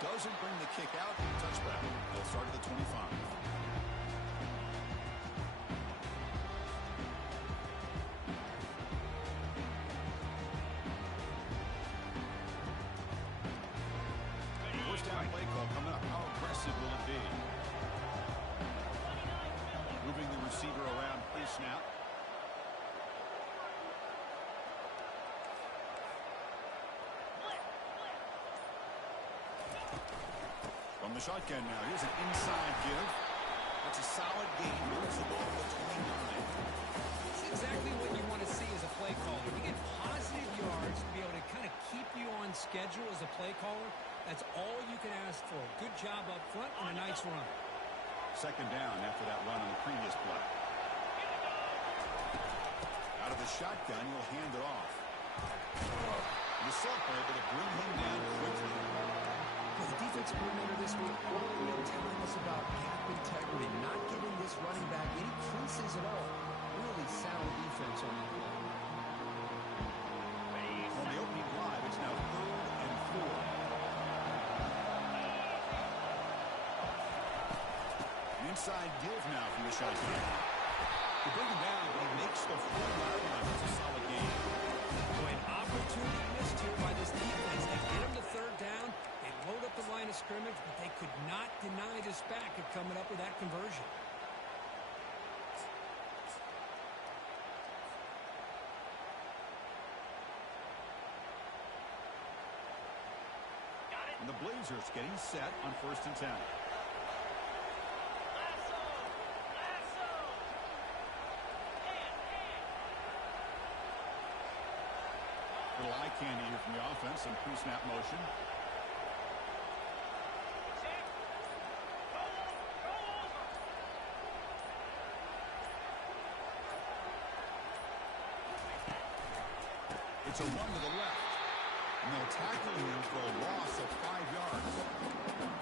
Doesn't bring the kick out. Touchback. They'll start at the 25. First down play call coming up. How aggressive will it be? Moving the receiver around pre-snap. From the shotgun now. Here's an inside give. That's a solid gain. Moves the ball to the 29. It's exactly what you want to see as a play caller. You get positive yards to be able to kind of keep you on schedule as a play caller. That's all you can ask for. Good job up front and a nice run. Second down after that run on the previous play. Out of the shotgun, he'll hand it off. The Sulphur able to bring him down quickly. The defensive coordinator this week only telling us about gap integrity, not giving this running back any creases at all. Really sound defense on that play. On the opening drive, it's now 3rd and 4. Inside give now from the shotgun. To bring him down, but he makes the 4-yard line. It's a solid game. Boy, an opportunity missed here by this defense. They get him to 3rd down. They load up the line of scrimmage, but they could not deny this back of coming up with that conversion. And the Blazers getting set on 1st and 10. Little eye candy here from the offense and pre-snap motion. It's a run to the left. And they'll tackle him for a loss of 5 yards.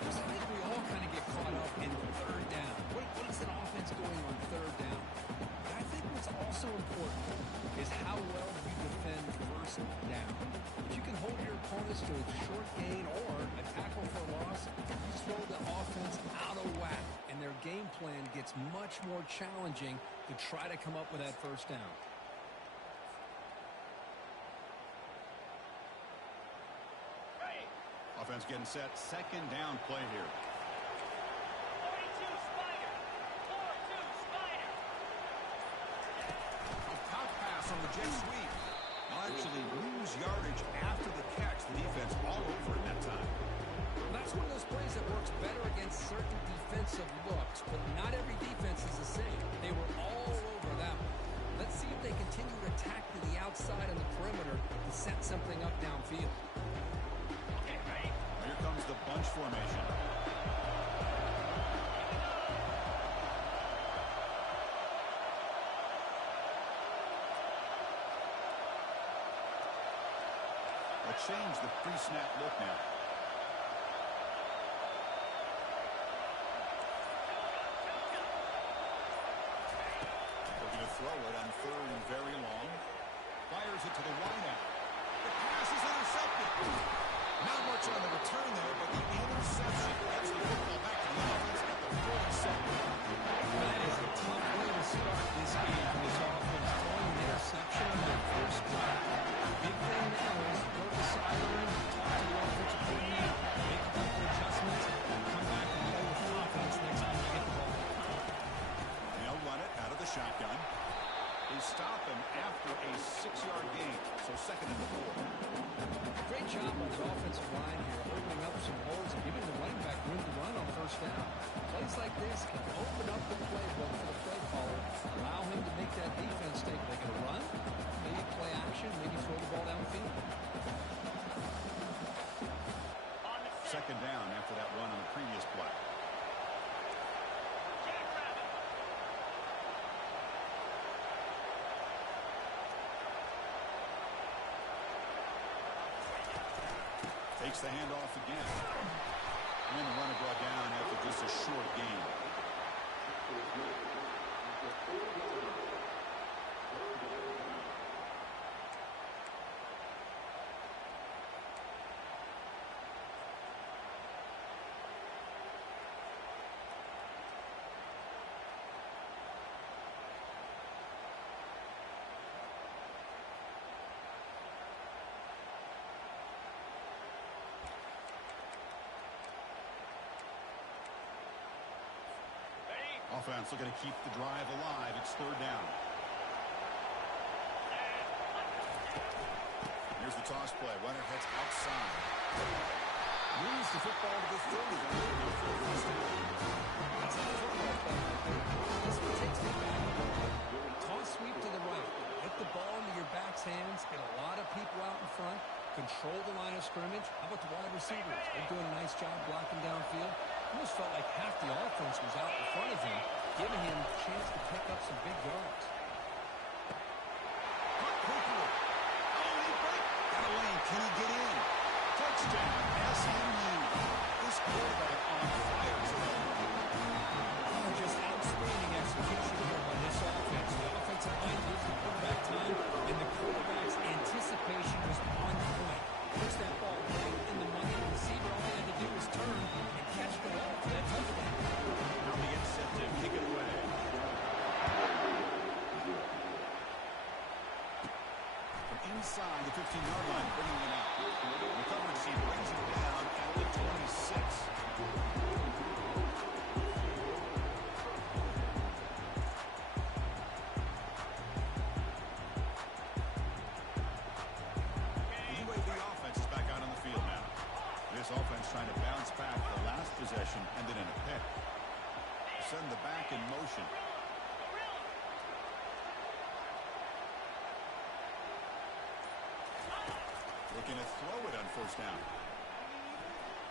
I think we all kind of get caught up in 3rd down. What is an offense doing on 3rd down? But I think what's also important is how well you defend 1st down. If you can hold your opponents to a short gain or a tackle for a loss, you throw the offense out of whack, and their game plan gets much more challenging to try to come up with that 1st down. Offense getting set. 2nd down play here. 42 Spider. 4-2 Spider. A pop pass on the jet sweep. They'll actually lose yardage after the catch. The defense all over it that time. That's one of those plays that works better against certain defensive looks, but not every defense is the same. They were all over that one. Let's see if they continue to attack to the outside on the perimeter to set something up downfield. Here comes the bunch formation. They'll change the pre-snap look now. Looking to throw it on 3rd and very long. Fires it to the wideout. The pass is intercepted. Not much on the return there, but the interception gets the football back to the offense at the 47. That is a tough way to start this game for this offense. Throwing an interception on their 1st drive. The big thing now is go to the sideline, talk to the offensive coordinator, make a couple adjustments, and come back and play with confidence next time you get the ball. They'll run it out of the shotgun. They stop him after a 6-yard gain, so 2nd and 4. Great job on the offensive line here, opening up some holes and giving the running back room to run on 1st down. Plays like this can open up the playbook for the play caller, allow him to make that defense think they're going to run, maybe play action, maybe throw the ball downfield. 2nd down after that run on the previous play. Takes the handoff again. And the runner brought down after just a short gain. defense looking to keep the drive alive. It's third down. Here's the toss play. Runner heads outside. Moves the football to the 30. That's not a football play right there. This one takes me back a little bit. Toss sweep to the right. Get the ball into your back's hands. Get a lot of people out in front. Control the line of scrimmage. How about the wide receivers? They're doing a nice job blocking downfield. Almost felt like half the offense was out in front of him, giving him a chance to pick up some big yards. Got a lane. Can he get in? Touchdown, SMU. This quarterback on fire today. Just outstanding execution here by this offense. The offensive line gives the quarterback time, and the quarterback's anticipation was on point. Puts that ball right in the money. The receiver, all he had to do was turn and catch the ball for that touchdown. Now he gets set to kick it away. From inside the 15-yard line, bringing it out. The coverage team brings it down at the 26. This offense trying to bounce back the last possession, ended in a pick. Send the back in motion. Looking to throw it on first down.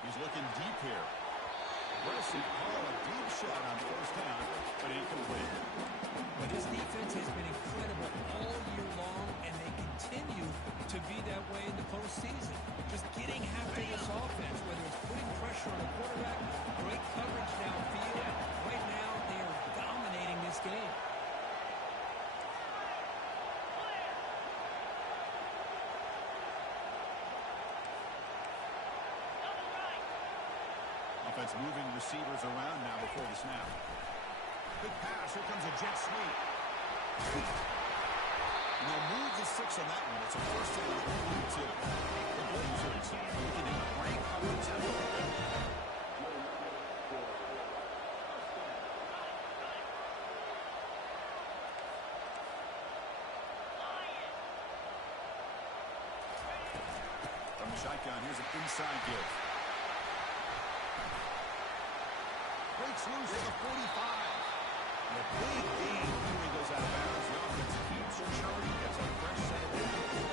He's looking deep here. Aggressive call, a deep shot on first down, but incomplete. But this defense has been incredible all year long, and they continue to be that way in the postseason. Just getting after this offense, whether it's putting pressure on the quarterback, great coverage downfield. Right now, they are dominating this game. Offense moving receivers around now before the snap. Big pass. Here comes a jet sweep. And they'll move the 6 on that one. It's a first down and 2. The Blazers looking to crank up the tempo. From the shotgun, here's an inside give. Breaks loose at the 45. And a big gain. He goes out of bounds. The offense keeps churning, gets a fresh set of downs.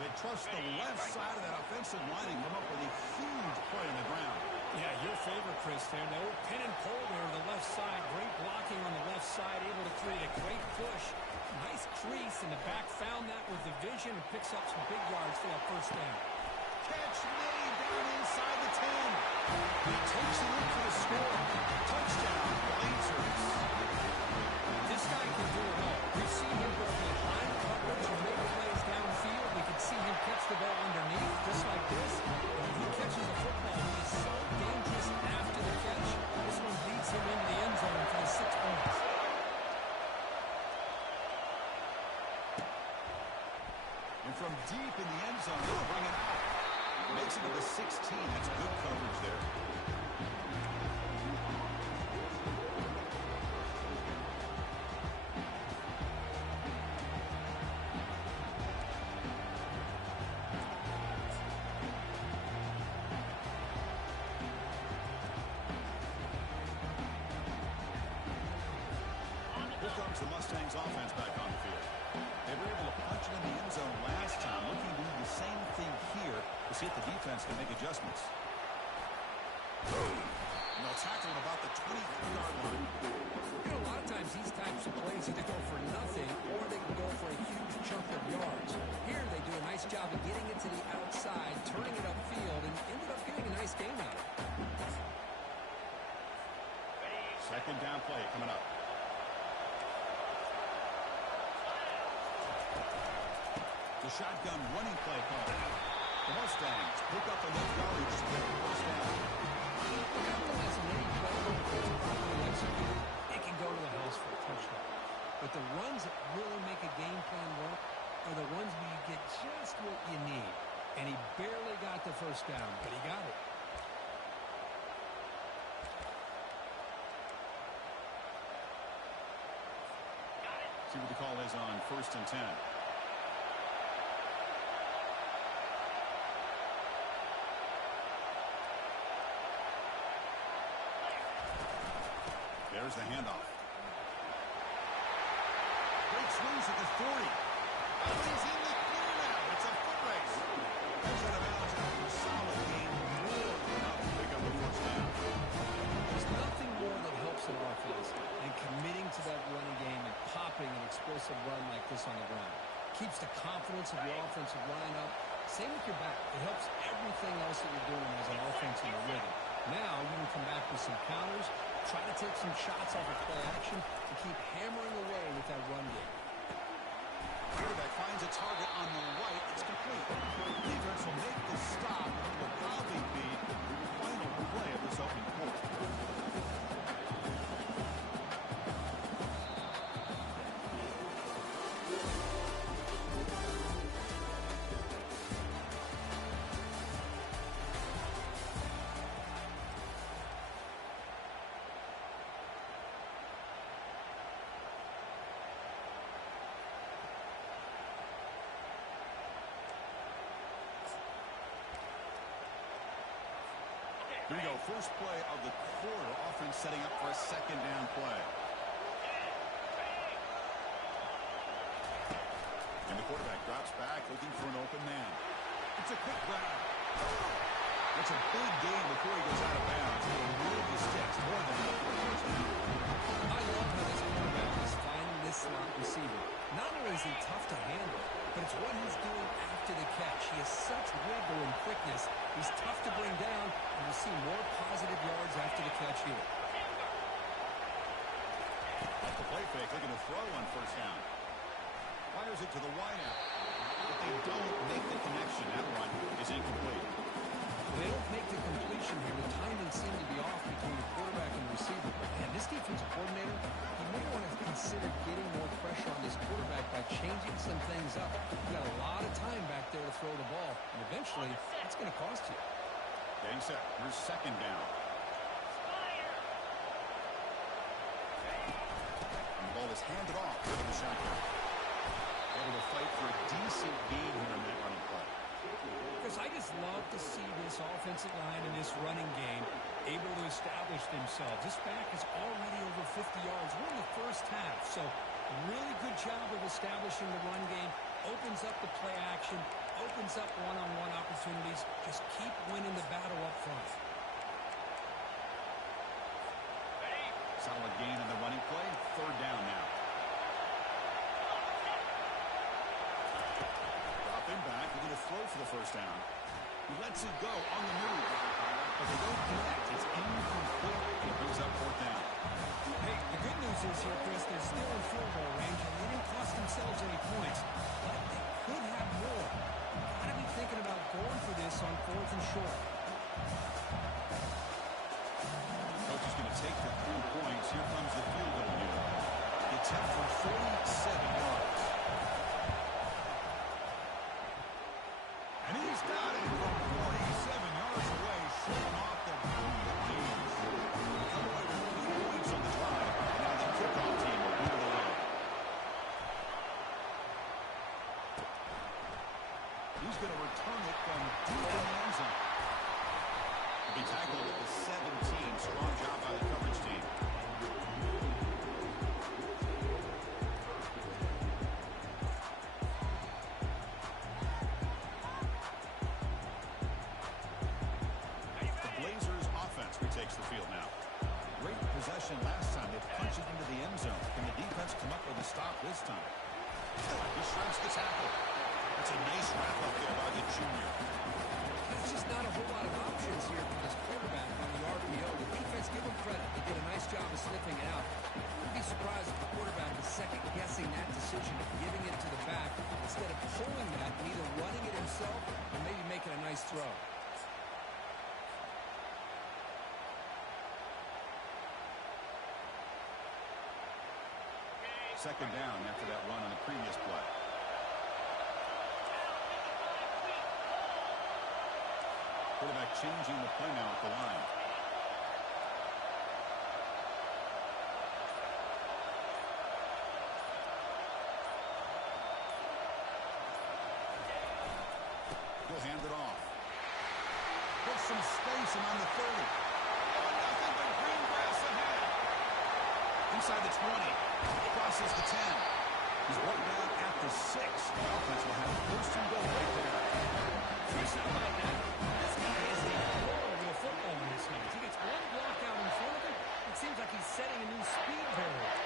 They trust the left side of that offensive line and come up with a huge play on the ground. Yeah, your favorite, Chris, there. No pin and pull there on the left side. Great blocking on the left side, able to create a great push. Nice crease, and the back found that with the vision and picks up some big yards for that first down. Catch made down inside the 10. He takes it in for the score. Touchdown, Blazers. This guy can do it all. We've seen him go behind coverage and make plays downfield. We can see him catch the ball underneath, just like this. When he catches the football, he's so dangerous after the catch. This one beats him into the end zone for the 6 points. And from deep in the end zone, they'll bring it out. Makes it to the 16. That's good coverage there. Here comes the Mustangs offense back on the field. They were able to punch it in the end zone last time. Looking to do the same thing here to see if the defense can make adjustments. And they'll tackle him about the 23-yard line. You know, a lot of times these types of plays either go for nothing or they can go for a huge chunk of yards. Here they do a nice job of getting it to the outside, turning it upfield, and ended up getting a nice game out of it. Second down play coming up. The shotgun running play call. The Mustangs pick up enough yardage to get the first down. It can go to the house for a touchdown. But the runs that really make a game plan work are the ones where you get just what you need. And he barely got the first down, but he got it. See what the call is on 1st and 10. There's the handoff. Breaks loose at the 40. Oh, he's in the clear now. It's a foot race. There's out of bounds after a solid game. More than enough to pick up a first down. There's nothing more that helps an offense than committing to that running game and popping an explosive run like this on the ground. Keeps the confidence of your offensive line up. Same with your back. It helps everything else that you're doing as an offense in the rhythm. Now you can come back with some counters, try to take some shots off of play action, and keep hammering away with that run game. Quarterback finds a target on the right. It's complete. Defense will make the stop, and it will probably be the final play of this opening quarter. Here we go. First play of the quarter. Offense setting up for a second down play. And the quarterback drops back looking for an open man. It's a quick grab. It's a big gain before he goes out of bounds. He'll move the sticks more than enough for a first down. I love how this quarterback is finding this slot receiver. Not only is he tough to handle, but it's what he's doing after the catch. He has such wiggle and quickness. He's tough to bring down, and we'll see more positive yards after the catch here. Off the play fake, looking to throw on first down. Fires it to the wideout. But they don't make the connection. That one is incomplete. They don't make the completion here. The timing seemed to be off between the quarterback and the receiver. And this defensive coordinator, he may want to consider getting more pressure on this quarterback by changing some things up. You got a lot of time back there to throw the ball, and eventually, it's going to cost you. Getting set. Here's second down. And the ball is handed off to the shotgun. Able to fight for a decent gain here in that running play. Chris, I just love to see this offensive line and this running game able to establish themselves. This back is already over 50 yards. We're in the first half, so really good job of establishing the run game. Opens up the play action, opens up one-on-one opportunities. Just keep winning the battle up front. Solid gain in the running play. Third down now. Dropping back. We're going to throw for the first down. He lets it go on the move. But they don't connect. It's incomplete. It brings up fourth down. Hey, the good news is here, Chris, they're still in field goal range, and they didn't cost themselves any points. But they could have more. Got to be thinking about going for this on 4th and short. Coach is going to take the 3 points. Here comes the field goal unit. The attempt for 47 yards. And he's got it from 47 yards away, slipping off the lanes. Come away with 3 points on the drive. And now the kickoff team will boot it away. He's going to return it from deep in the end zone. He'll be tackled at the 17. Strong job by the coverage team. The Blazers offense retakes the field now. Great possession last time. They punched it into the end zone. Can the defense come up with a stop this time? He shreds the tackle. That's a nice wrap up there by the junior. There's just not a whole lot of options here for this quarterback on the RPO. The defense, give them credit. They did a nice job of sniffing it out. Wouldn't be surprised if the quarterback is second-guessing that decision of giving it to the back instead of pulling that and either running it himself or maybe making a nice throw. Second down after that run on the previous play. Quarterback changing the play now at the line. space and on the 30. Oh, nothing but green grass ahead. Inside the 20. Crosses the 10. He's brought down at the 6. The offense will have first and goal right there. Chris, how about that? This guy is a hero of football in his hands. He gets one block out in front of him. It seems like he's setting a new speed barrier.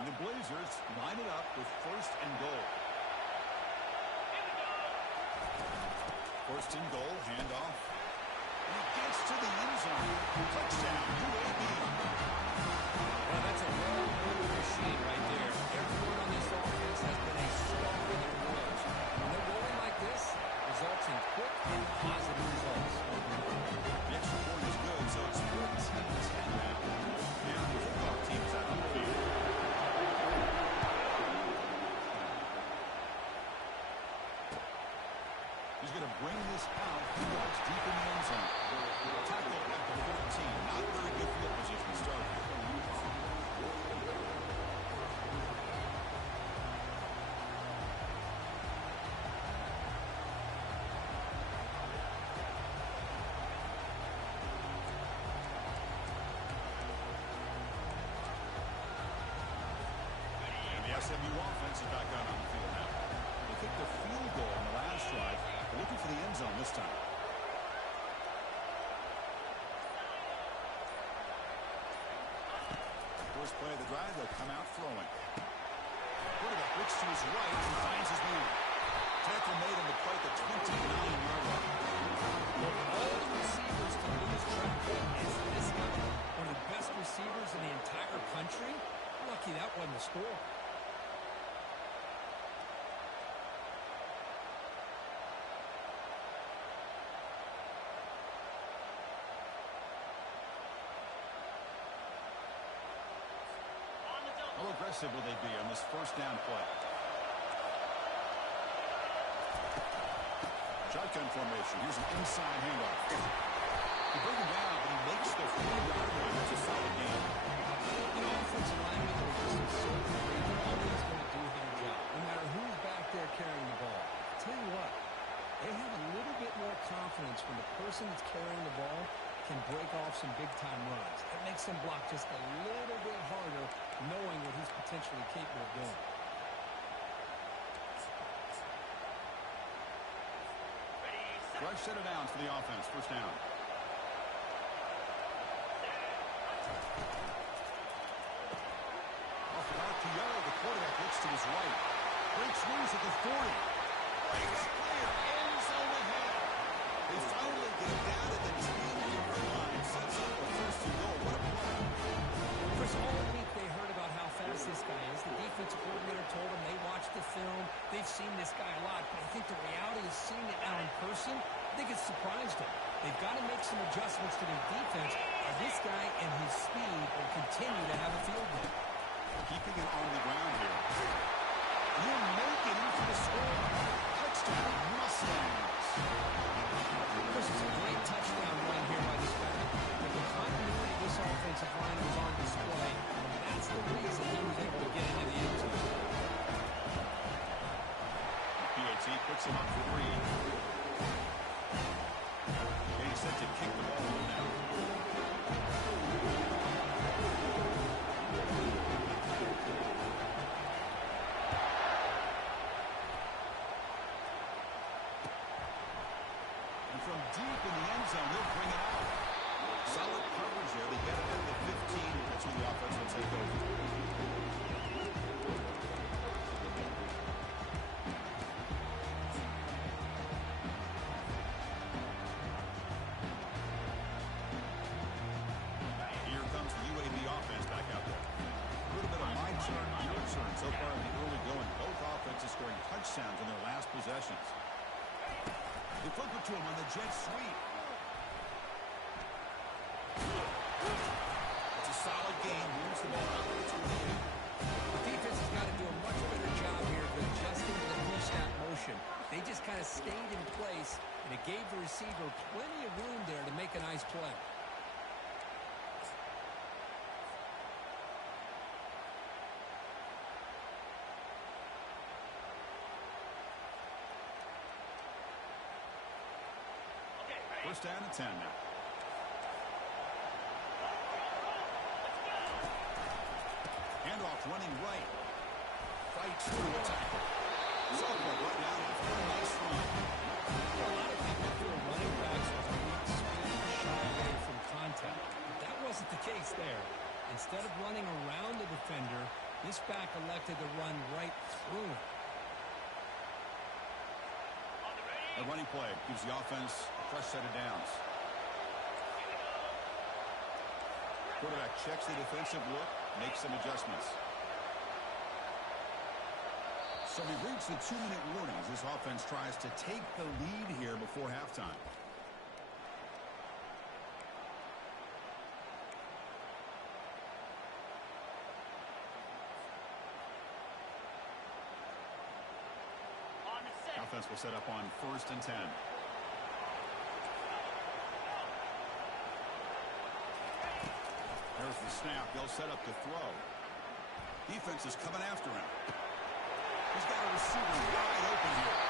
And the Blazers line it up with first and goal. First and goal, handoff. And he gets to the end zone. Touchdown, UAB. Well, that's a well-oiled machine right there. Everyone on this offense has been a star in their roles. When they're rolling like this, results in quick and positive results. The extra point is good, so it's 14-10 now. And the kickoff team is out on the field. He's going to bring this out 2 yards deep in the end zone. Tackle at the 14. Not very good field position to start. And the SMU offense is back out on the field now. They kicked a field goal in the last drive. They're looking for the end zone this time. First play of the drive, they'll come out throwing. Quarterback looks to his right and finds his man. Tackle made on the play at the 29-yard line. Well, all the receivers to lose track of is this guy. One of the best receivers in the entire country. Lucky that wasn't a score. How aggressive will they be on this first down play? Shotgun formation. Here's an inside handoff. They bring him down, but he makes the 4-yard line. That's a solid game. You know, offensive linemen are just so great. They're always going to do their job, no matter who's back there carrying the ball. I'll tell you what, they have a little bit more confidence when the person that's carrying the ball can break off some big-time runs. It makes them block just a little bit harder, knowing what he's potentially capable of doing. Fresh set of downs for the offense. First down. Off the back to Yellow. The quarterback looks to his right. Breaks loose at the 40. Breaks clear. End zone ahead. They finally get it down at the 10-yard line. Sets up a first and goal. What a play. Chris, all week they heard about how fast this guy is. The defensive coordinator told them they watched the film. They've seen this guy a lot. But I think the reality is seeing it now in person, I think it's surprised them. They've got to make some adjustments to their defense, or this guy and his speed will continue to have a field day. Keeping it on the ground here. He'll make it into the score. Touchdown, Mustangs. This is a great touchdown run here by this guy. But the continuity of this offensive line was on display. That's the reason he was able to get into the end zone. PAT picks him up for 3. Getting set to kick the ball now. And from deep in the end zone, they'll bring it out. Solid coverage there. They get it at the 15. That's where the offense will take over. Here comes the UAB offense back out there. A little bit of my turn, your turn so far in the early going. Both offenses scoring touchdowns in their last possessions. They flip it to him on the jet sweep. It's a solid game. Moves the ball out to the 28. The gave the receiver plenty of room there to make a nice play. First down and 10 now. Handoff running right. Fights through a tackle. Sophomore brought down after a nice run. A lot of people feel running backs with weak speed shy away from contact. But that wasn't the case there. Instead of running around the defender, this back elected to run right through him. A running play gives the offense a fresh set of downs. Quarterback checks the defensive look, makes some adjustments. So we reach the 2-minute warning as this offense tries to take the lead here before halftime. Offense will set up on 1st and 10. There's the snap. They'll set up to throw. Defense is coming after him. He's got a receiver wide open here.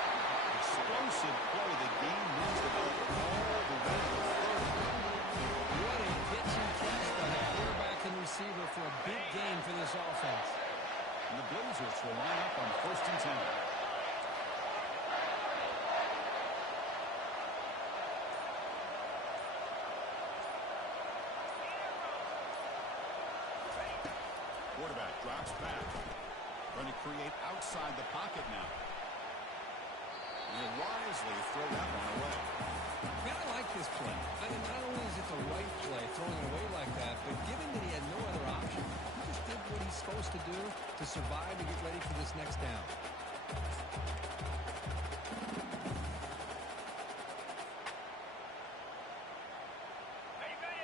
Explosive play. The game moves the ball all the way to the 30. What a pitch and catch by the quarterback and receiver for a big game for this offense. And the Blazers will line up on 1st and 10. Quarterback drops back. Going to create outside the pocket now. And he'll wisely throw that one away. Man, I like this play. I mean, not only is it the right play, throwing it away like that, but given that he had no other option, he just did what he's supposed to do to survive and get ready for this next down.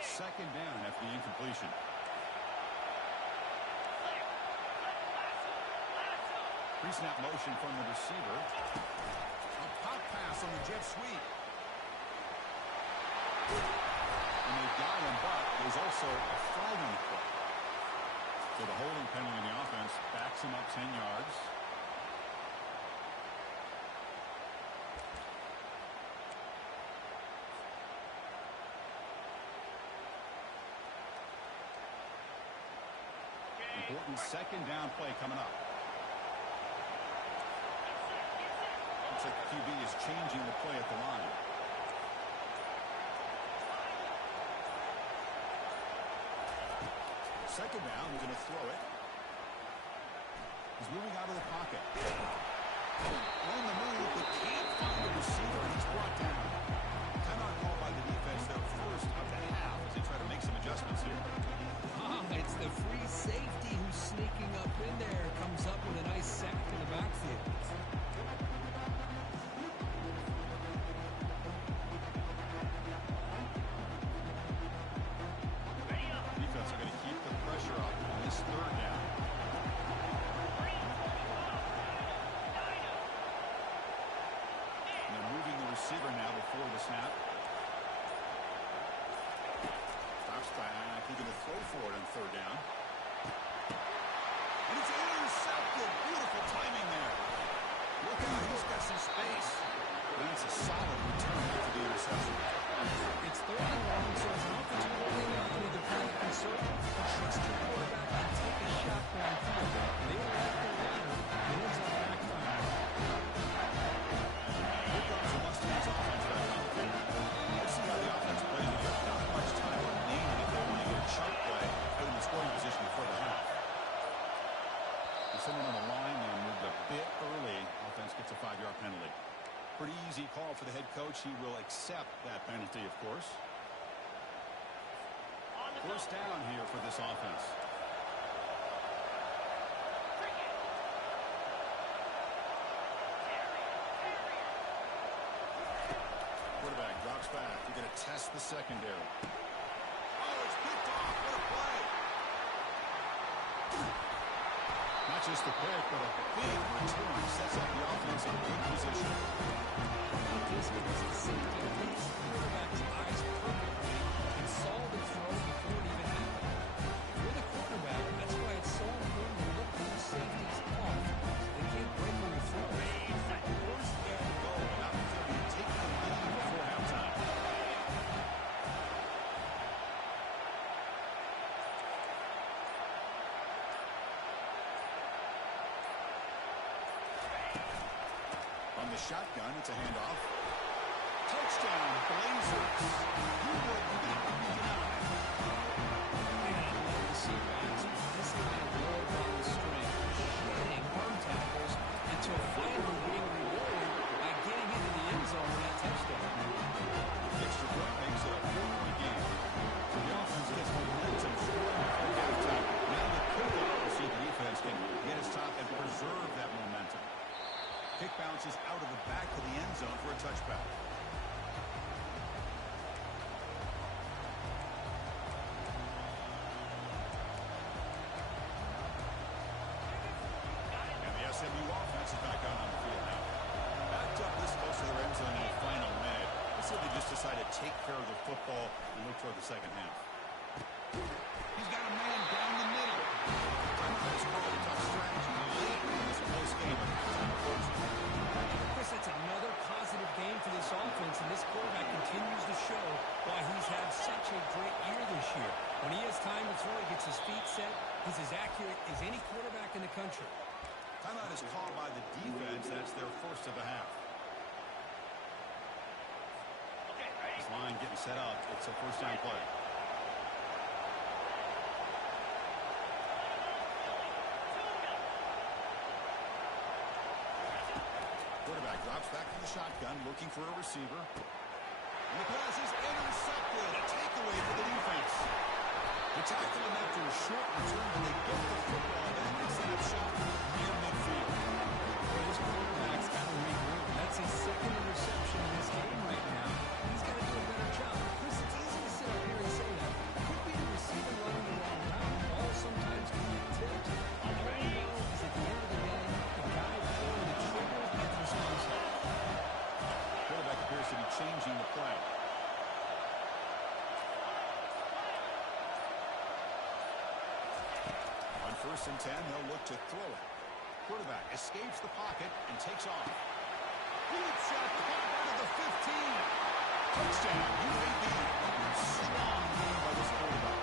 Second down after the incompletion. Pre-snap motion from the receiver. A pop pass on the jet sweep. And they've got him, but there's also a flag on the play. So the holding penalty in the offense backs him up 10 yards. Important second down play coming up. Looks like the QB is changing the play at the line. Second down, we're going to throw it. He's moving out of the pocket. On the move, but can't find the receiver, and he's brought down. Timeout call by the defense, their first of the half, as they try to make some adjustments here. It's the free safety who's sneaking up in there. Comes up with a nice sack in the backfield. Defense are going to keep the pressure up on this third down. And they're moving the receiver now before the snap. Drops back. He's going to throw for it on third down. And it's intercepted. Beautiful timing there. Look out. He's got some space. And that's a solid return after the interception. It's third and long, so it's not that you're holding on to the play conservative. Trust your quarterback to take a shot downfield. They will let the ladder. It ends up backfiring. Here comes the Mustangs offense back on the field. Let's see how the offense plays it here. Not much time remaining if they want to get a chunk play out in the scoring position before the half. With someone on the line, they moved a bit early. Offense gets a 5-yard penalty. Pretty easy call for the head coach. He will accept that penalty, of course. First down here for this offense. Quarterback drops back. You're going to test the secondary. Oh, it's picked off. What a play. Not just the pick, but a big return sets up the offense in good position. This was the safety reads the quarterback's eyes perfectly and saw the throw before it even happened. If you're the quarterback, that's why it's so important to look those safeties off. They can't break on your throw. First and goal, an opportunity to take the lead before halftime. On the shotgun, it's a handoff. Touchdown, Blazers. Who would not be denied? Man, I love to see backs with this kind of roll on the string, shedding arm tackles until finally being rewarded by getting into the end zone on that touchdown. Extra point makes it a 4-point game. The offense gets momentum scoring before halftime. Now the kickoff to see if the defense can get his top and preserve that momentum. Kick bounces out of the back of the end zone for a touchback. And the SMU offense is back out on the field now. Backed up this close to their end zone in the final minute. Let's say they just decide to take care of the football and look toward the second half. He's got a man down the middle. Timeout is called a tough strategy late in this close game at halftime approaching. Chris, that's another positive game for this offense, and this quarterback continues to show why he's had such a great year this year. When he has time to throw, he gets his feet set. He's as accurate as any quarterback in the country. Timeout is called by the defense. That's their first of the half. This line getting set up. It's a first down play. Quarterback drops back to the shotgun, looking for a receiver. And the pass is intercepted. A takeaway for the defense. The tackle him after a short return, and they get the football. Then they set up shop near midfield. Well, this quarterback's got to regroup. That's his second interception in this game right now. He's got to do a better job. Chris, it's easy to sit up here and say that. Could be the receiver running the wrong route. Ball sometimes can get tipped. All we know is at the end of the day, the guy pulling the trigger is responsible. Quarterback appears to be changing the play. On 1st and 10, they'll look to throw it. Quarterback escapes the pocket and takes off. Deep shot, caught out of the 15. Touchdown, UAB. Strong game by this quarterback.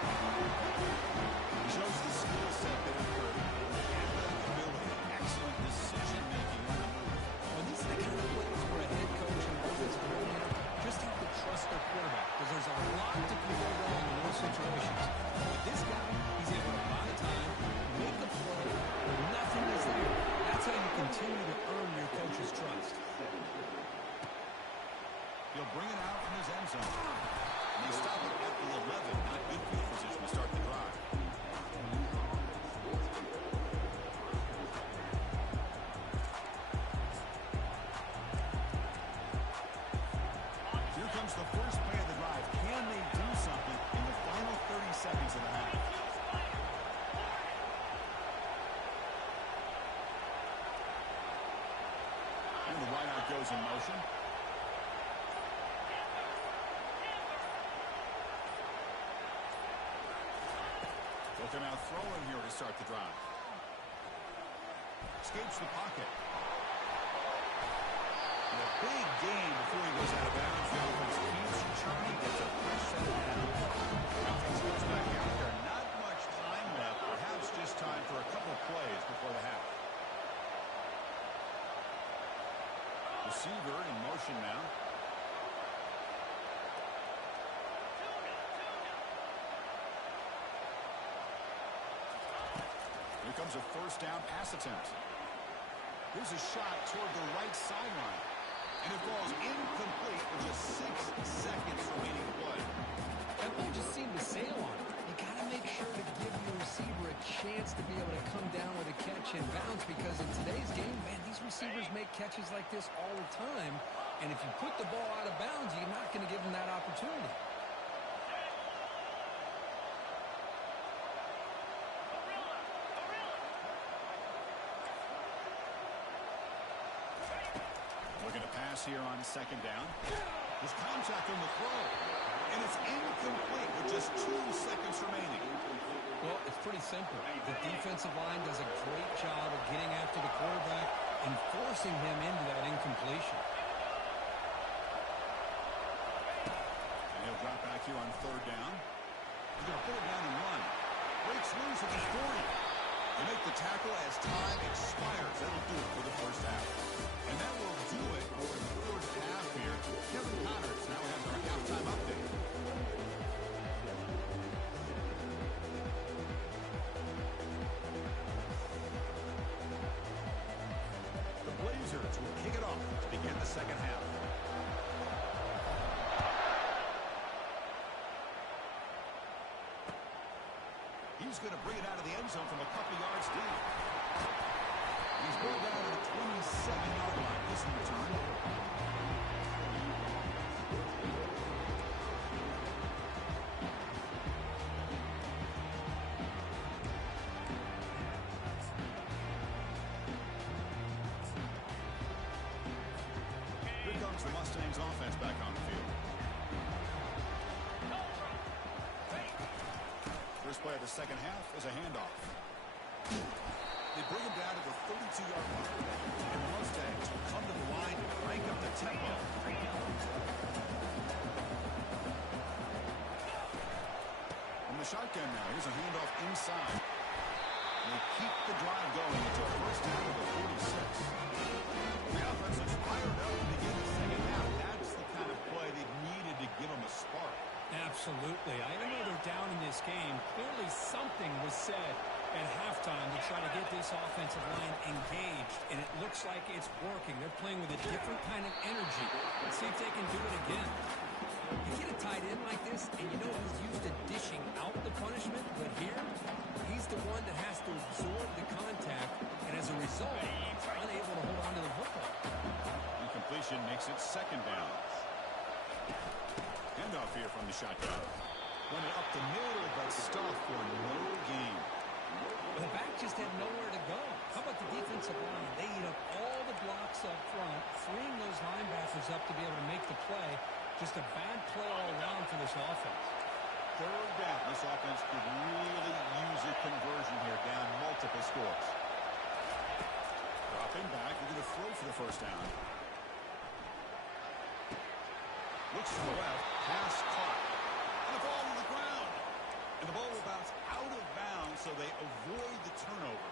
He shows the skill set that occurred. Athletic ability, excellent decision-making on the move. Well, these are the kind of plays where a head coach and offensive coordinator just have to trust their quarterback, because there's a lot that can go wrong in those situations. But with this guy, he's able to buy time, make a play when nothing is there. That's how you continue to earn your coach's trust. He'll bring it out from his end zone. And they stop it at the 11. Not good field position to start the drive. Here comes the first play of the drive. Can they do something in the final 30 seconds of the half? And the wideout goes in motion. They'll come out throwing here to start the drive. Escapes the pocket. And a big gain before he goes out of bounds. The offense keeps churning, gets a fresh set of downs. The offense goes back out there. Not much time left. Perhaps just time for a couple plays before the half. Receiver in motion now. Here comes a first down pass attempt. Here's a shot toward the right sideline. And it falls incomplete with just 6 seconds remaining to play. That ball just seemed to sail on it. You got to make sure to give your receiver a chance to be able to come down with a catch and bounce, because in today's game, man, these receivers make catches like this all the time. And if you put the ball out of bounds, you're not going to give them that opportunity. Looking to pass here on second down. There's contact on the throw. And it's incomplete with just 2 seconds remaining. Well, it's pretty simple. The defensive line does a great job of getting after the quarterback and forcing him into that incompletion. And he'll drop back here on third down. He's going to pull it down and run. Breaks loose at the 40. They make the tackle as time expires. That'll do it for the first half. And that will do it for the first half here. Kevin Connors now has our halftime update. The Blazers will kick it off to begin the second half. He's going to bring it out of the end zone from a couple yards deep. He's brought down to the 27-yard line. This return. Here comes the Mustangs offense back on the field. First play of the second half is a handoff. They bring him down to the 32-yard line. And the Mustangs will come to the line and crank up the tempo. From the shotgun now, here's a handoff inside. And they keep the drive going until first down to the 46. The offense is fired up to begin the second half. That's the kind of play they needed to give them a spark. Absolutely. I know they're down in this game. Clearly something was said at halftime to try to get this offensive line engaged, and it looks like it's working. They're playing with a different kind of energy. Let's see if they can do it again. You get a tight end like this, and you know he's used to dishing out the punishment, but here, he's the one that has to absorb the contact, and as a result, he's unable to hold on to the football. Incompletion makes it second down. Handoff here from the shotgun. Went it up the middle, but stopped for no gain. The back just had nowhere to go. How about the defensive line? They eat up all the blocks up front, freeing those linebackers up to be able to make the play. Just a bad play all around for this offense. Third down. This offense could really use a conversion here, down multiple scores. Dropping back. We're going to throw for the first down. Looks to the left. Pass caught. And the ball on the ground. And the ball will bounce out of bounds, so they avoid the turnover.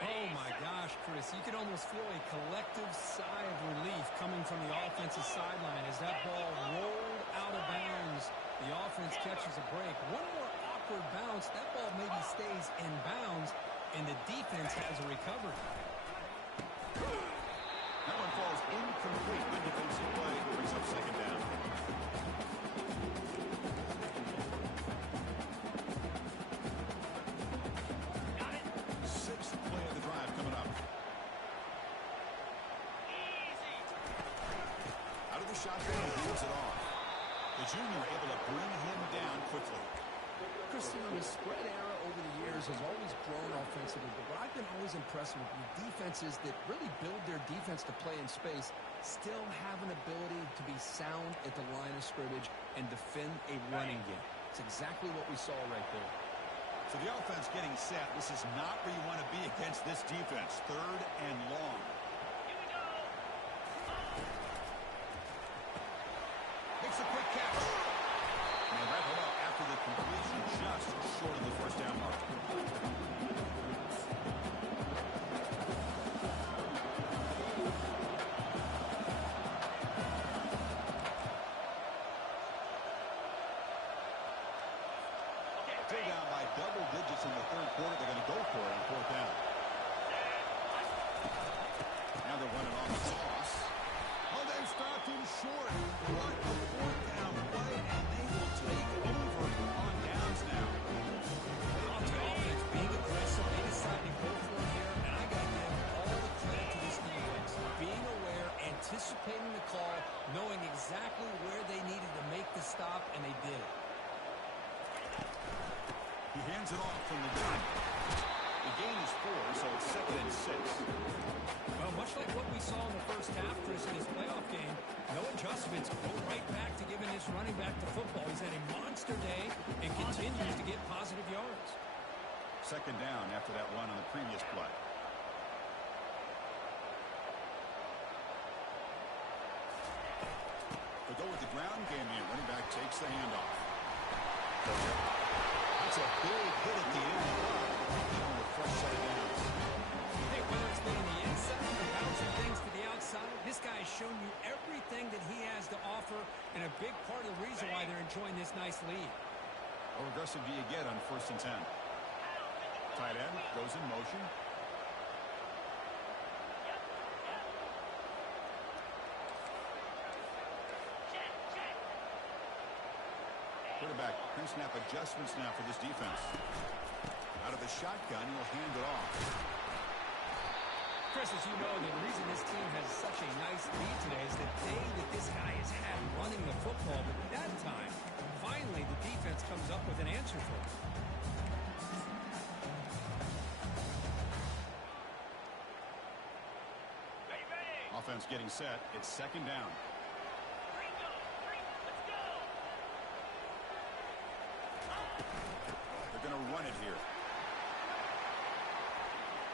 Oh, my gosh, Chris. You could almost feel a collective sigh of relief coming from the offensive sideline as that ball rolled out of bounds. The offense catches a break. One more awkward bounce. That ball maybe stays in bounds, and the defense has a recovery. That one falls incomplete. Good defensive play. Brings up second down. Got it. Sixth play of the drive coming up. Easy. Out of the shotgun, he hands it off. The junior able to bring him down quickly. Christian, the spread era over the years has always grown offensively, but what I've been always impressed with defenses that really build their defense to play in space still have an ability to be sound at the line of scrimmage and defend a running game. It's exactly what we saw right there. So the offense getting set. This is not where you want to be against this defense. Third and long. Here we go. Makes a quick catch. And they wrap it up after the completion just short of the first down mark. Still down by double digits in the third quarter. They're going to go for it on fourth down. Now they're running on the toss. Oh, they stopped him short. What a fourth down play, and they will take over on downs now. On the offense, being aggressive, they decided to go for it here, and I got to give all the credit to this defense. Being aware, anticipating the call, knowing exactly where they needed to make the stop, and they did it. He hands it off from the gun. The gain is 4, so it's second and 6. Well, much like what we saw in the first half, Chris, course of this playoff game. No adjustments. Go right back to giving this running back the football. He's had a monster day and continues to get positive yards. Second down after that run on the previous play. They'll go with the ground game here. Running back takes the handoff. That's a big hit at the end. Even with fresh set of downs. Hey, whether it's been on the inside or bouncing things to the outside, this guy has shown you everything that he has to offer and a big part of the reason why they're enjoying this nice lead. How aggressive do you get on 1st and 10? Tight end goes in motion. Quarterback pre-snap adjustments now for this defense. Out of the shotgun, he'll hand it off. Chris, as you know, the reason this team has such a nice lead today is the day that this guy has had running the football. But that time, finally, the defense comes up with an answer for him. Offense getting set. It's second down. They're going to run it here.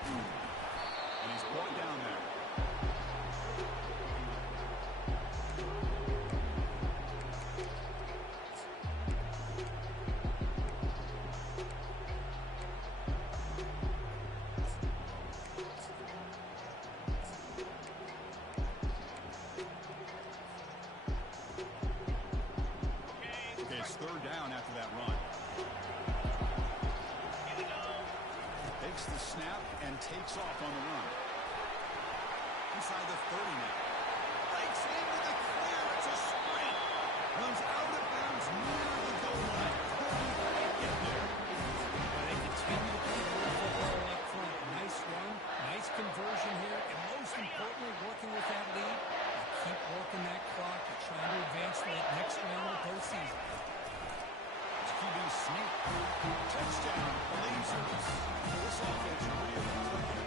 And he's brought down there. Okay, it's third down after that run. Takes the snap and takes off on the run. Inside the 30 now. Breaks into the clear. It's a sprint. Runs out of bounds near the goal line. Couldn't get there. Well, they continue to play good football up front. Nice run, nice conversion here, and most importantly, working with that lead. They keep working that clock. They're trying to advance to that next round of the postseason. QB sneak. Touchdown. Blazers. This offense really clicking.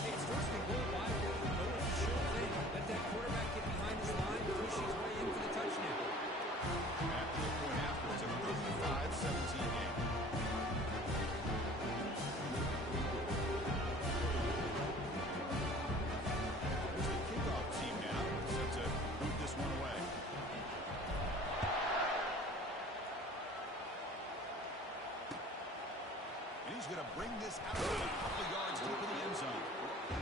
Hey, it's first and goal wide open. Go with the sure thing. Let that quarterback get behind his line and push his way in for the touchdown. After the point after, it's a 35-17 game. Here's the kickoff team now. Set to move this one away. And he's going to bring this out a couple yards deep in the end zone.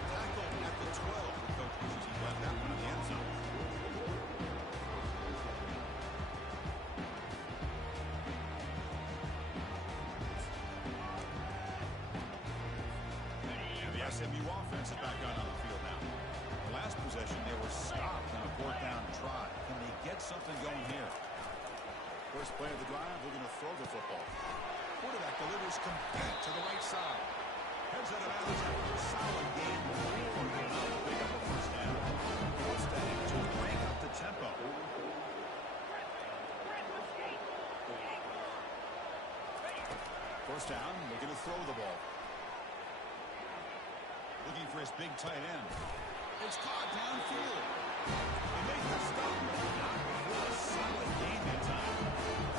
Tackle at the 12. The coach wishes he left that one in the end zone. And the SMU offense is back on the field now. The last possession, they were stopped on a 4th down try. Can they get something going here? First play of the drive, we're going to throw the football. Quarterback delivers complete to the right side. Heads out of bounds after a solid game. Good enough to pick up a first down. Mustang to crank up the tempo. First down, looking to throw the ball. Looking for his big tight end. It's caught downfield. He makes the stop. Not before a solid gain that time.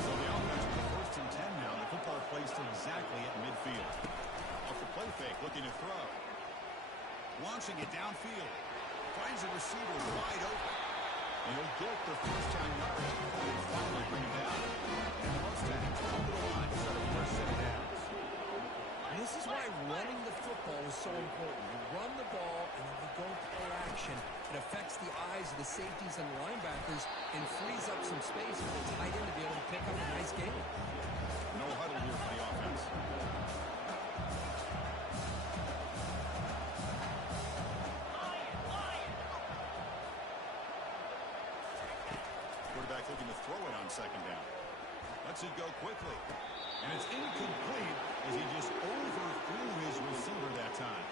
So the offense with the 1st and 10 now. The football placed exactly at midfield. Off the play fake, looking to throw. Launching it downfield. Finds the receiver wide open. And he'll get the first-down yards before they finally bring him down. And the Mustangs over the line, set up first set of downs. This is why running the football is so important. You run the ball, and if you go play action, it affects the eyes of the safeties and linebackers and frees up some space for the tight end to be able to pick up a nice game. No huddle here for the offense. Quarterback looking to throw it on second down. Lets it go quickly. And it's incomplete as he just overthrew his receiver that time.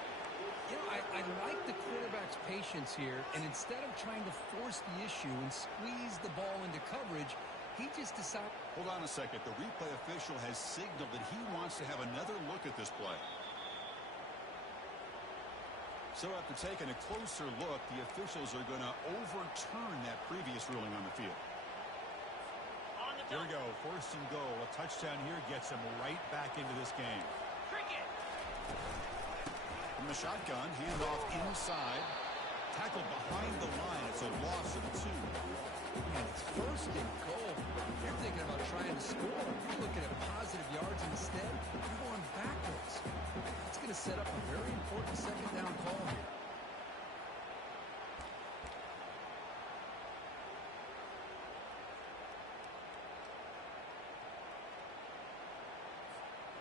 You know, I like the quarterback's patience here, and instead of trying to force the issue and squeeze the ball into coverage, he just decided... Hold on a second. The replay official has signaled that he wants to have another look at this play. So after taking a closer look, the officials are going to overturn that previous ruling on the field. On the Here we double. go, first and goal. A touchdown here gets them right back into this game. Cricket. From the shotgun, handoff inside. Tackled behind the line. It's a loss of 2. And it's first and goal. You're thinking about trying to score. You're looking at positive yards instead. You're going backwards. It's going to set up a very important second down call here.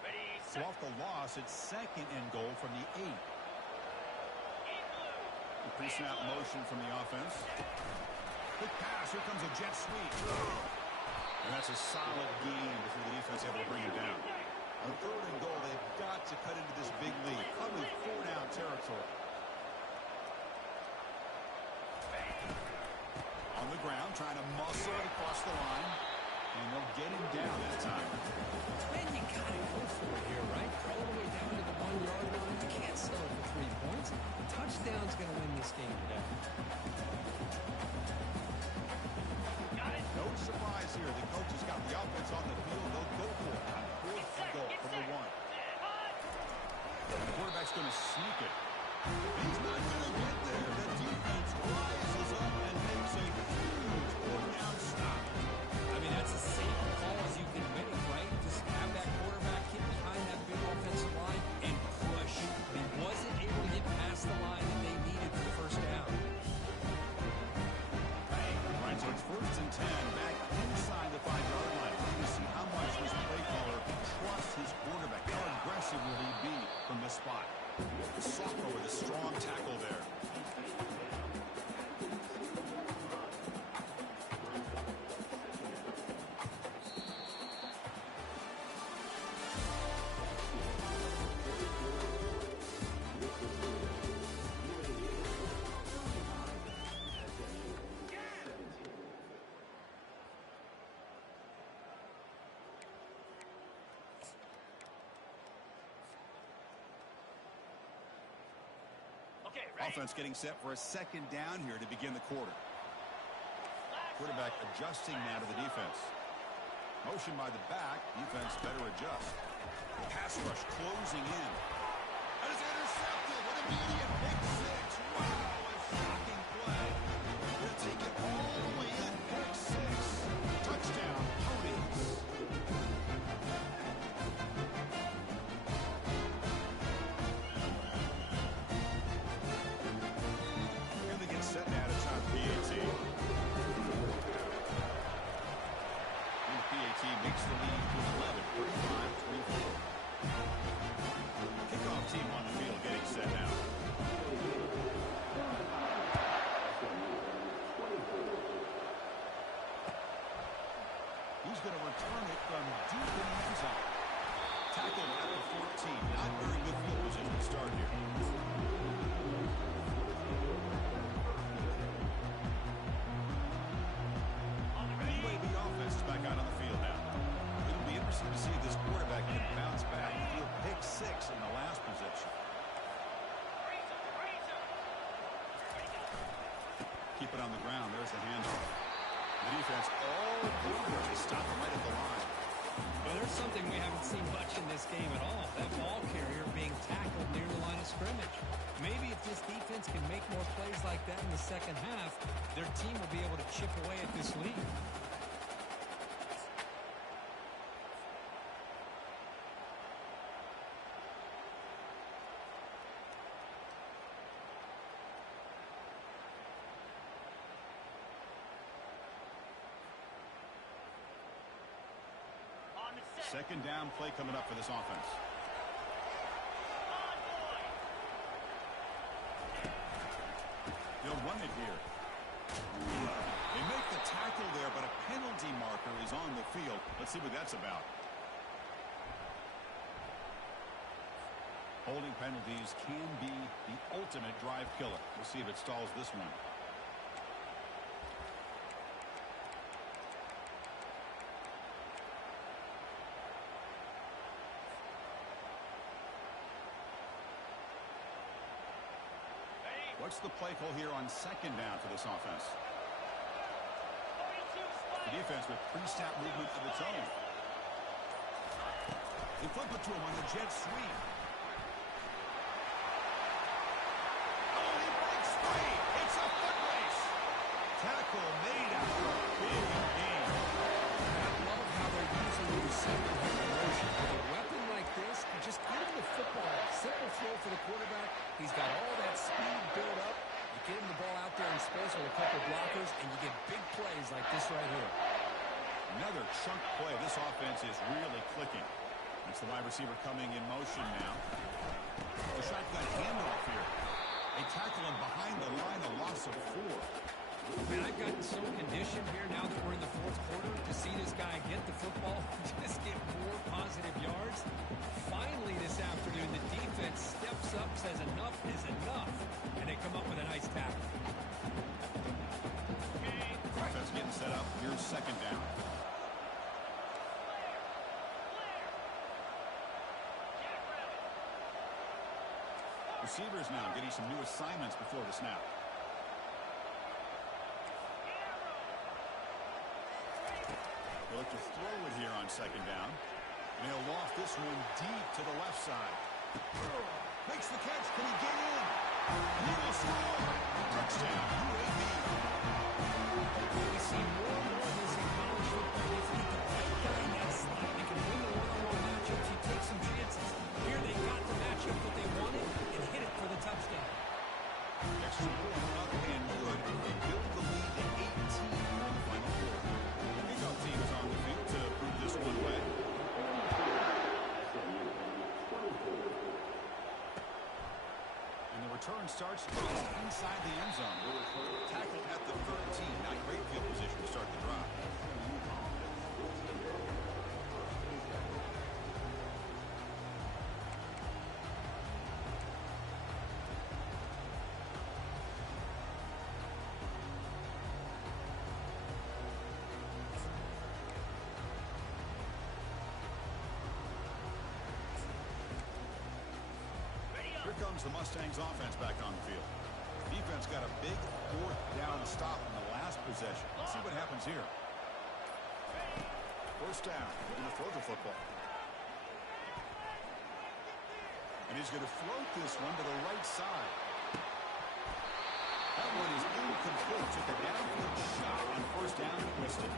Ready, So set. off the loss, it's second and goal from the 8. In blue. The pre-snap motion from the offense. Quick pass. Here comes a jet sweep. And that's a solid gain before the defense able to bring it down. On third and goal, they've got to cut into this big lead. Probably 4-down territory. On the ground, trying to muscle it across the line. And they'll get him down that time. Man, you got to go for it here, right? All the way down to the 1-yard line. You can't settle for 3 points. A touchdown's going to win this game today. Got it. No surprise here. The coach has got the offense on the field. They'll go for it. Fourth and goal from the 1. The quarterback's going to sneak it. He's not going to get there. The defense rises up and makes a huge 4th-down stop. I mean, that's as safe a call as you can make, right? Just have that quarterback get behind that big offensive line and push. He wasn't able to get past the line that they needed for the first down. Right, so it's 1st and 10, back inside the 5-yard line. You see how much this play caller trusts his quarterback. How aggressive will he be from this spot? The sophomore with a strong tackle there. Okay, ready. Offense getting set for a second down here to begin the quarter. Quarterback adjusting now to the defense. Motion by the back. Defense better adjust. Pass rush closing in. That is intercepted. An immediate pick 6. Wow, a shocking play. They'll take it all the way in. Pick 6. Touchdown, Ponies. And they get set now to try the PAT. And the PAT makes the lead to 11, 35-24. Kickoff team on the field getting set now. He's going to return it from deep in the end zone. Tackled at the 14. Not very good field position to start here. UAB offense is back out on the field now. It'll be interesting to see if this quarterback can bounce back. He threw a pick 6 in the last possession. Raise 'em, raise 'em. Ready, go. Keep it on the ground. There's the handoff. The defense all over. They stop him right at the line. Well, there's something we haven't seen much in this game at all. That ball carrier being tackled near the line of scrimmage. Maybe if this defense can make more plays like that in the second half, their team will be able to chip away at this lead. On the set. Second down play coming up for this offense. On boy. They'll run it here. They make the tackle there, but a penalty marker is on the field. Let's see what that's about. Holding penalties can be the ultimate drive killer. We'll see if it stalls this one. What's the play call here on second down for this offense? 42 The defense with pre-snap movement of its own. They flip it to him on the jet sweep. Oh, he breaks free. It's a foot race. Tackle made after a big gain. I love how they're using the receiver here in motion. With a weapon like this, you just give him the football. Simple throw for the quarterback. He's got all that speed built up. You get him the ball out there in space with a couple blockers, and you get big plays like this right here. Another chunk play. This offense is really clicking. It's the wide receiver coming in motion now. The shotgun handoff here. They tackle him behind the line, a loss of 4. Man, I've gotten so conditioned here now that we're in the fourth quarter to see this guy get the football, just get more positive yards. Finally this afternoon, the defense steps up, says enough is enough, and they come up with a nice tackle. Defense getting set up. Here's second down. Receivers now getting some new assignments before the snap. They look to throw it here on second down. And he'll loft this one deep to the left side. Makes the catch. Can he get in? He will score. Touchdown, UAB. We see more and more of this in college football. If you get the right guy in that slot, you can win the one-on-one matchups. You take some chances. Here they got the matchup that they wanted and hit it for the touchdown. Extra point up and good. They build the lead to 18 on the final quarter. The kickoff team is on the field to prove this one way. And the return starts just inside the end zone. Tackled at the 13. Not great field position to start the drive. Here comes the Mustangs offense back on the field. Defense got a big fourth down stop in the last possession. Let's see what happens here. First down. They're going to throw the football. And he's going to float this one to the right side. That one is incomplete. Took a downfield shot on first down and missed it.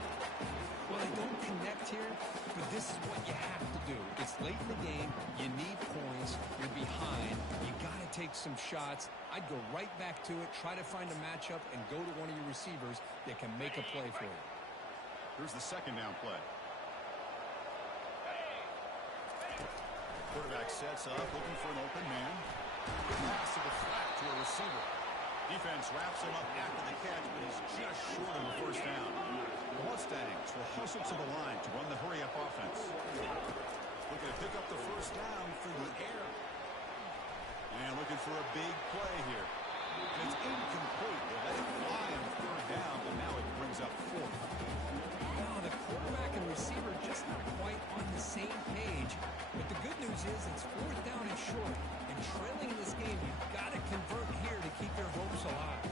Well, they don't connect here, but this is what you have to do. It's late in the game. You need points. You're behind. You got to take some shots. I'd go right back to it, try to find a matchup, and go to one of your receivers that can make a play for you. Here's the second down play. Quarterback sets up, looking for an open man. Pass to the flat to a receiver. Defense wraps him up after the catch, but he's just short of the first down. The Mustangs will hustle to the line to run the hurry-up offense. Looking to pick up the first down through the air. And looking for a big play here. And it's incomplete. They let it fly on the third down, but now it brings up fourth. Well, the quarterback and receiver just not quite on the same page. But the good news is it's fourth down and short. And trailing in this game, you've got to convert here to keep their hopes alive.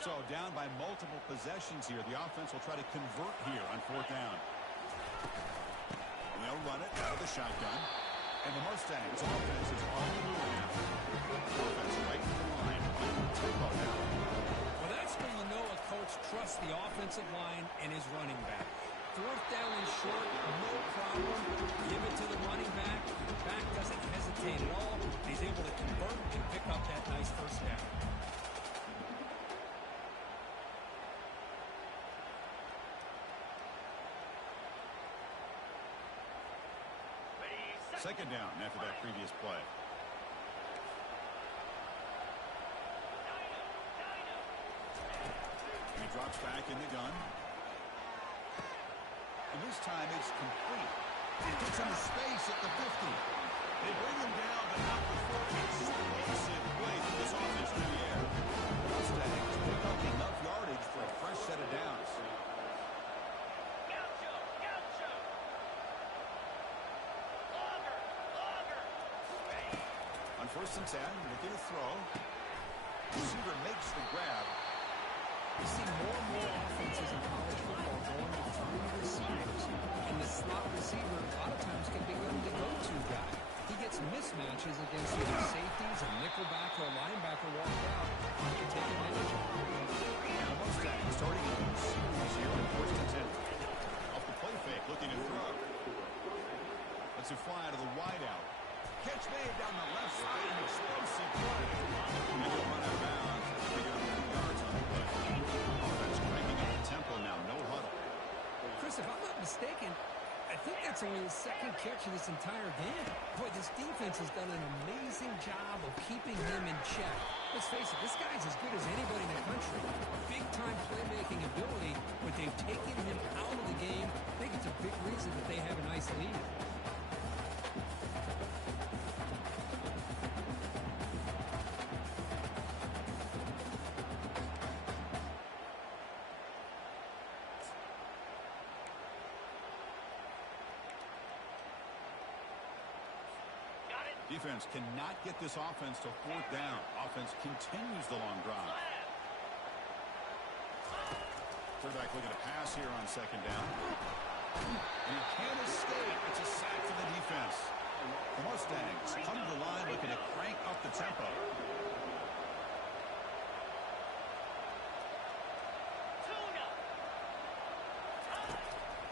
So down by multiple possessions here. The offense will try to convert here on fourth down. And they'll run it out of the shotgun. And the Mustangs offense is on the move now. Offense right in the line. Tempo now. Well, that's when you know a coach trusts the offensive line and his running back. Fourth down and short, no problem. Give it to the running back. The back doesn't hesitate at all. He's able to convert and pick up that nice first down. Second down after that previous play. And he drops back in the gun. And this time it's complete. He gets into space at the 50. They bring him down, but not before explosive play from this offense through the air. Mustangs pick up enough yardage for a fresh set of downs. first and 10, looking to throw. Receiver makes the grab. You see more and more offenses in college football going to three receivers. And the slot receiver a lot of times can become the go-to guy. He gets mismatches against either safeties, a nickelback, or a linebacker walked out. He can take advantage of it. And Mustang starting in series here on first and 10. Off the play fake, looking to throw. Lets it fly out of the wideout. Catch made down the left side, an explosive play. And he'll run out of bounds. They get 3 yards on the play. Offense cranking up the tempo now, no huddle. Chris, if I'm not mistaken, I think that's only his second catch of this entire game. Boy, this defense has done an amazing job of keeping him in check. Let's face it, this guy's as good as anybody in the country. Big-time playmaking ability, but they've taken him out of the game. I think it's a big reason that they have a nice lead. Defense cannot get this offense to fourth down. Offense continues the long drive. Quarterback looking to pass here on second down. And he can't escape. It's a sack for the defense. The Mustangs come to the line looking to crank up the tempo.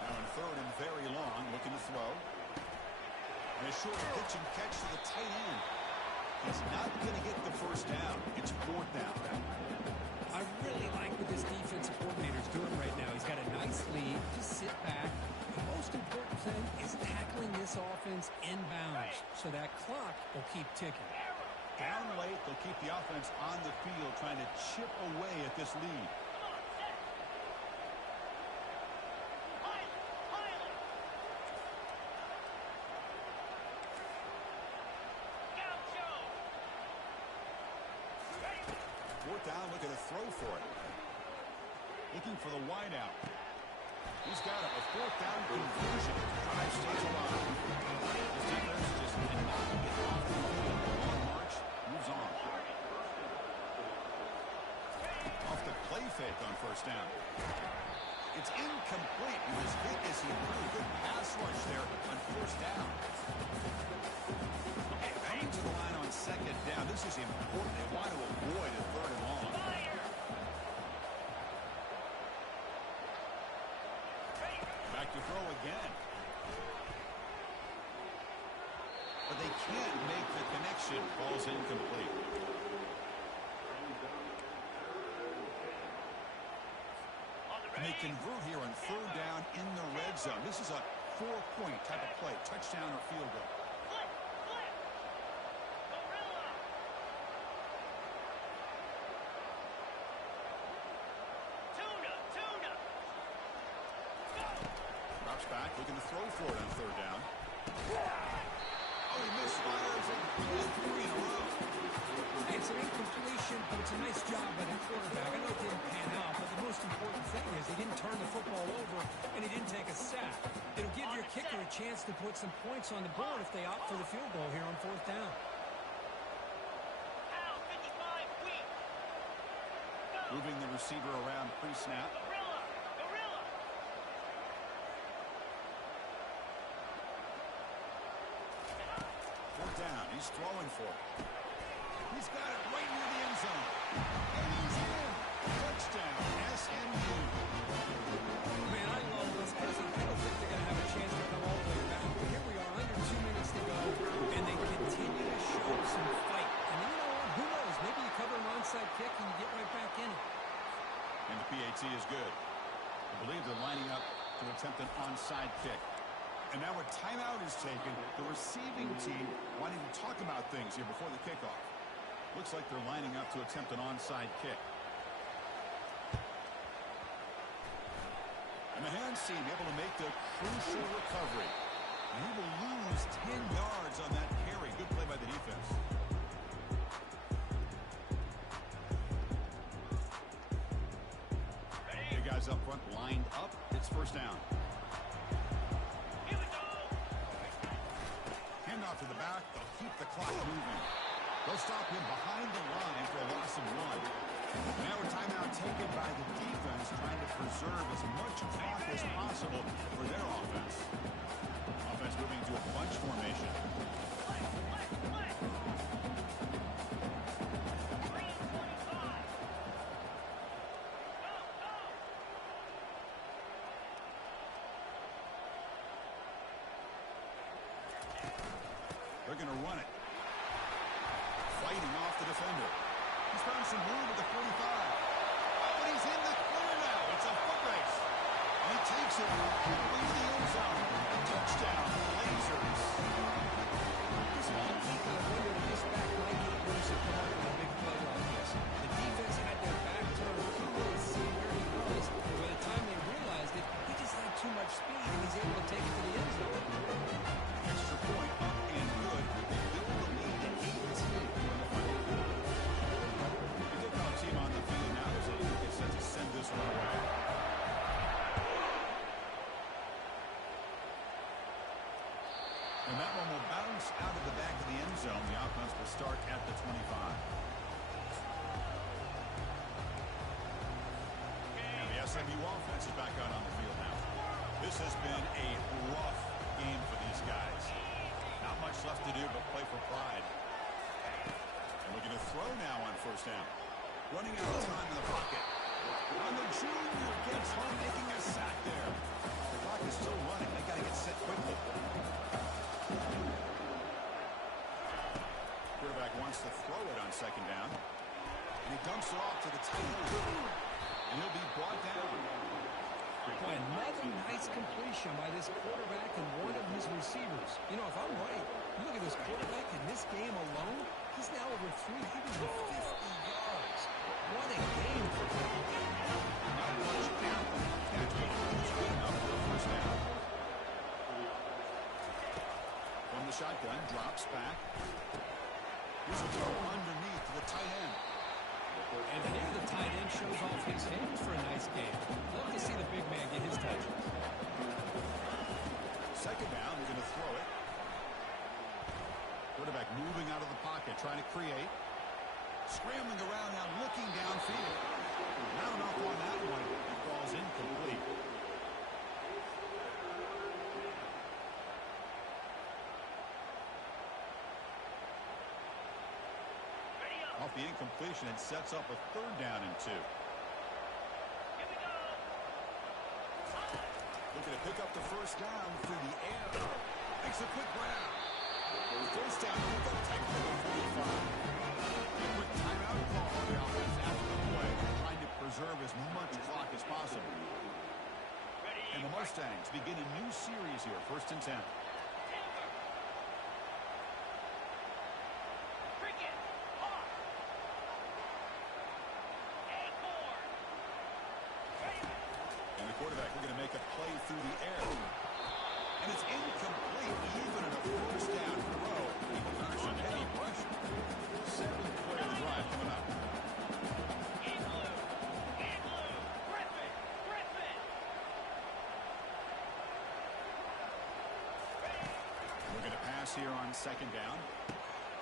Now in third and very long, looking to throw. And a short pitch and catch to the tight end. He's not going to get the first down. It's fourth down. I really like what this defensive coordinator's doing right now. He's got a nice lead. Just sit back. The most important thing is tackling this offense inbounds so that clock will keep ticking. Down late, they'll keep the offense on the field trying to chip away at this lead. Down, looking to throw for it. Looking for the wideout. He's got a fourth down conversion. Drive stays alive. This defense just cannot get off the field. Long march moves on. Off the play fake on first down. It's incomplete. He was hit as he threw. Good pass rush there on first down. Coming to the line on second down. This is important. They want to avoid a third and long. Back to throw again. But they can't make the connection. Ball's incomplete. And they convert here on third down in the red zone. This is a 4-point type of play. Touchdown or field goal. Back, looking to throw for it on third down. Oh, he misfires and he's 3 in a row. It's an incompletion, but it's a nice job by the quarterback. I know it didn't pan out, but the most important thing is he didn't turn the football over and he didn't take a sack. It'll give your kicker a chance to put some points on the board if they opt for the field goal here on fourth down. Moving the receiver around pre-snap. Down. He's throwing for it. He's got it right near the end zone. And he's in. Touchdown, SMU. Man, I love this because I don't think they're going to have a chance to come all the way back. But here we are, under 2 minutes to go, and they continue to show some fight. And you know what? Who knows? Maybe you cover an onside kick and you get right back in it. And the PAT is good. I believe they're lining up to attempt an onside kick. And now a timeout is taken. The receiving team wanting to talk about things here before the kickoff. Looks like they're lining up to attempt an onside kick. And the hands team able to make the crucial recovery. And he will lose 10 yards on that carry. Good play by the defense. The guys up front lined up. It's first down. Hand off to the back. They'll keep the clock moving. They'll stop him behind the line for a loss of 1. Now a timeout taken by the defense, trying to preserve as much clock as possible for their offense. Offense moving to a bunch formation. They're going to run it. Fighting off the defender. He's found some room at the 45. But he's in the clear now. It's a foot race. And he takes it all the way to the end zone. Touchdown, Blazers. Just all week I wondered if this back might get loose and come up with a big play like this. The defense had their back turned. Couldn't really see where he was. By the time they realized it, he just had too much speed, and he's able to take it to the end zone. Extra point up and good. They build the lead at 18 in the final quarter. The kickoff team on the field now as they get set to send this one away. And that one will bounce out of the back of the end zone. The offense will start at the 25. And the SMU offense is back out on the field now. This has been a rough game for these guys. Not much left to do but play for pride. And looking to throw now on first down. Running out of time in the pocket. And the junior gets home, making a sack there. The clock is still running. They got to get set quickly. Quarterback wants to throw it on second down. And he dumps it off to the tight end. And he'll be brought down. Boy, another nice completion by this quarterback and one of his receivers. You know, if I'm right, you look at this quarterback in this game alone, he's now over 350 yards. What a game for him. Not much happened. That's good enough for a first down. From the shotgun, drops back. Here's a throw underneath to the tight end. And here the tight end shows off his hands for a nice game. Love to see the big man get his touches. Second down, they're going to throw it. Quarterback moving out of the pocket, trying to create. Scrambling around now, looking downfield. Not enough on that one. It falls incomplete. Off the incompletion, it sets up a third down and 2. Looking to pick up the first down through the air. Makes a quick grab. First down, pick up technical 45. A quick timeout call on the offense after the play, trying to preserve as much clock as possible. And the Mustangs begin a new series here, 1st and 10. Quarterback, we're going to make a play through the air. And it's incomplete, even in a first down throw. Under some heavy pressure. 7th play of the drive coming up. We're going to pass here on second down.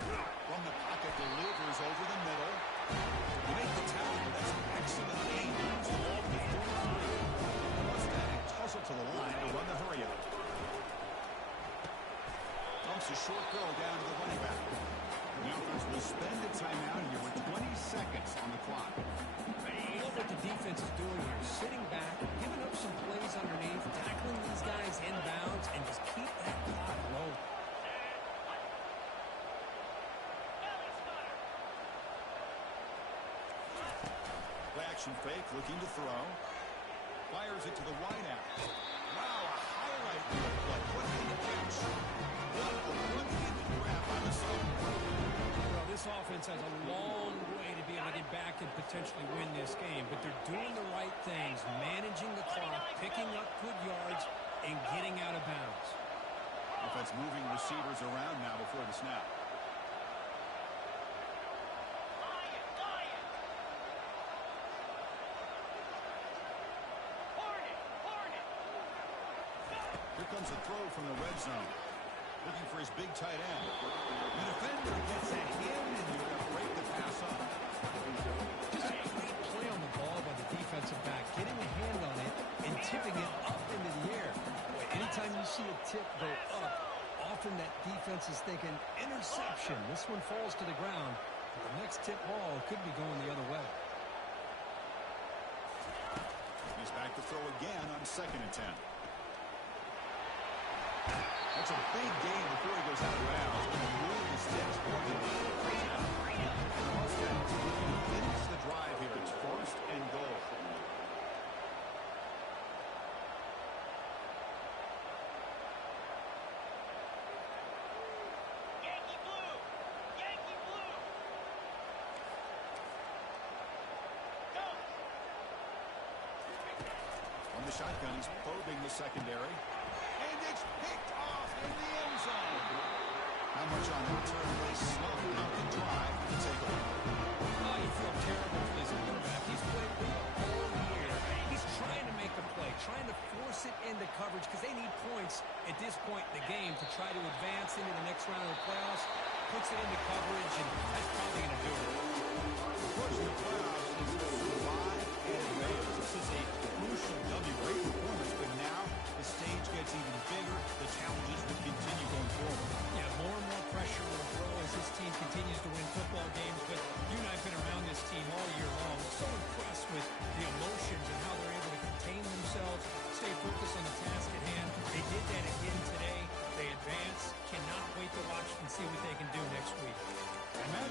From the pocket, delivers over the middle. You make the tackle. That's an excellent game. Moves the ball to the 33. Tussle to the line to run the hurry up. Dumps a short throw down to the running back. The offense will spend a timeout here with 20 seconds on the clock. I love what the defense is doing here. Sitting back, giving up some plays underneath, tackling these guys inbounds, and just keep that clock rolling. Play action fake, looking to throw. Fires it to the wideout. Wow, a highlight reel play. One-handed catch. What a one-handed grab by the sophomore. Well, this offense has a long way to be able to get back and potentially win this game, but they're doing the right things, managing the clock, picking up good yards, and getting out of bounds. Offense moving receivers around now before the snap. Here comes a throw from the red zone. Looking for his big tight end. The defender gets at him, and you're going to break the pass up. Just a great play on the ball by the defensive back, getting a hand on it and tipping it up into the air. Anytime you see a tip go up, often that defense is thinking interception. This one falls to the ground. But the next tip ball could be going the other way. He's back to throw again on 2nd and 10. That's a big gain before he goes out of bounds. Going to move the sticks for the first down. And the Mustangs are looking to finish the drive here. It's 1st and goal. Yankee blue! Yankee blue! Go! On the shotgun, he's probing the secondary. And it's picked off in the end zone. Not much on the return. They snuff out the drive for the takeaway. Oh, you feel terrible for this quarterback. He's played well all year. He's trying to make a play, trying to force it into coverage because they need points at this point in the game to try to advance into the next round of the playoffs. Puts it into coverage, and that's probably going to do it. The push in the playoffs is to survive and advance. This is a crucial W. Great performance, but now the stage gets even bigger. The challenges will continue going forward. Yeah, more and more pressure will grow as this team continues to win football games. But you and I have been around this team all year long. So impressed with the emotions and how they're able to contain themselves, stay focused on the task at hand. They did that again today. They advance. Cannot wait to watch and see what they can do next week. And that